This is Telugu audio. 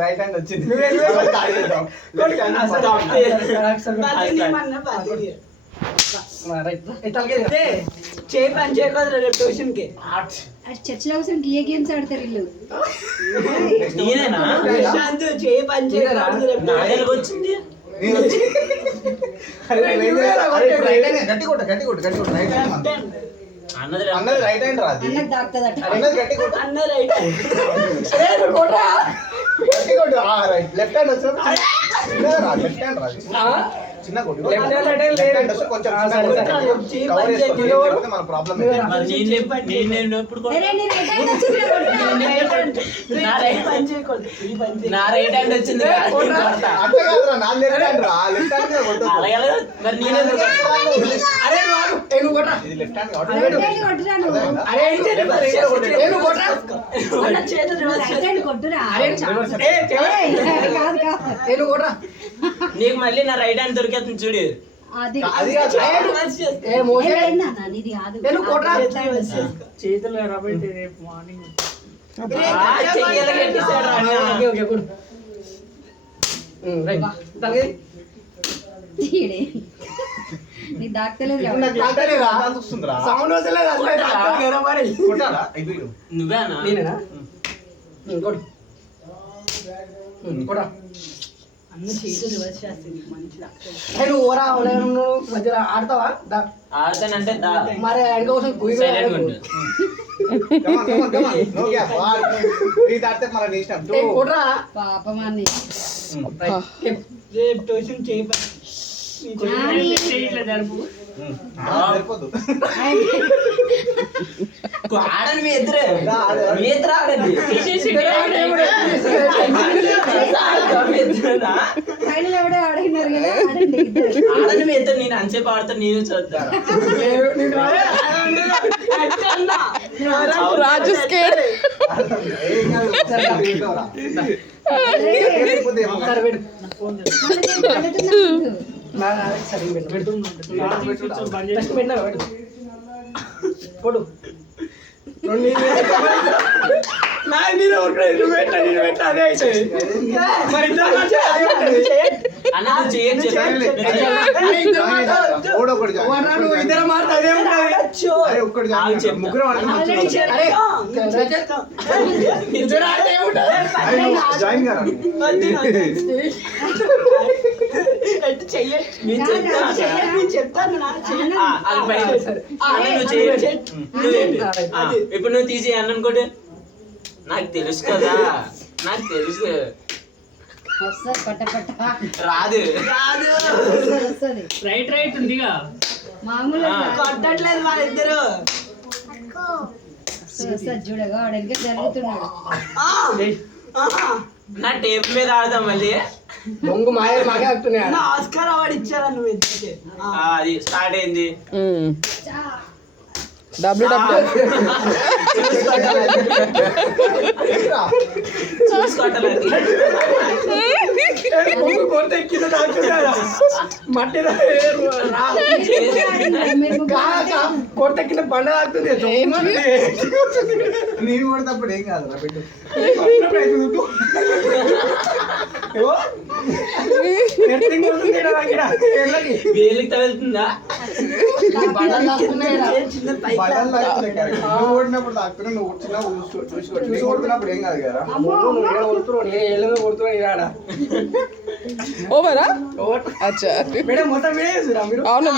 రైట్ హ్యాండ్ వచ్చింది. చర్చిలో కోసం ఏ గేమ్స్ ఆడతారు వీళ్ళు? వచ్చింది అన్నది రైట్ హ్యాండ్ రాదు. అన్నకు దాక్తదట. అన్నది గట్టి కొట్టు. అన్నది రైట్ హ్యాండ్ గట్టి కొట్టు. లెఫ్ట్ హ్యాండ్ వచ్చినప్పుడు లెఫ్ట్ హ్యాండ్ రాదు. చిన్న కొట్టు. లెఫ్ట్ హ్యాండ్ వస్తే కొంచెం కవర్ చేసుకుంటే మన ప్రాబ్లం అరే నీ రైట్ హ్యాండ్ వచ్చింది. నా రైట్ హ్యాండ్ వచ్చింది. అట్లా కాదురా, నా లెఫ్ట్ హ్యాండ్ రా. లెఫ్ట్ హ్యాండ్ కొట్టు. మరి నేనే అరే నువ్వు కొట్టరా. ఇది లెఫ్ట్ హ్యాండ్ కాబట్టి రైట్ హ్యాండ్ కొట్టురా నువ్వు. అరే నేను కొట్టరా. అన్న చేతులు రైట్ హ్యాండ్ కొట్టురా. కాదు కాదు నేను కొట్టరా. నీకు మళ్ళీ నా రైట్ హ్యాండ్ దొరికేస్తుంది చూడు. అది అది ఇది కాదు. చేతులు రాబట్టి రేపు మార్నింగ్ నీ దాక్తలేదు. నువ్వేనా? అన్న చేతులు రివర్స్ చేస్తుంది. మంచిగా ఆడతావా? ఆడతానంటే మరి సైలెంట్ ఉండు. పాపమాన్ని ఆడని మీ ఇద్దరు ఆడండి. ఎవడో అడిగినారు కదా ఆడండి. ఆడని మీ ఇద్దరు. నేను అంతసేపు ఆడతాను, నేను చూద్దాను. రాజు స్కేర్ ఇప్పుడు నువ్వు తీసి అనుకోండి. నాకు తెలుసు కదా, నాకు తెలుసు. రాదు రైట్ రైట్ ఉందిగా. మామూలుగా కొట్టట్లేదు వాళ్ళిద్దరు. చూడగా ఆడగా జరుగుతున్నాడు. నా టేబుల్ మీద ఆడదాం మళ్ళీ. దొంగ మాయ మాకే ఆడుతున్నాడు. ఆస్కార్ అవార్డు ఇచ్చారా నువ్వు ఇద్దరికి? అది స్టార్ట్ అయింది. కొట్టెక్కిన బండ తాకుతుంది. నేను కొడతప్పుడు ఏం కాదు నా పెట్టు. వేలికి తగులుతుందా? ఓడినప్పుడు తాకుతున్నా. నువ్వు చిన్న చూసి కొడుతున్నప్పుడు ఏం కాదు కదా. కొడుతున్నా ఓవరా? అచ్చా మొత్తం అవును.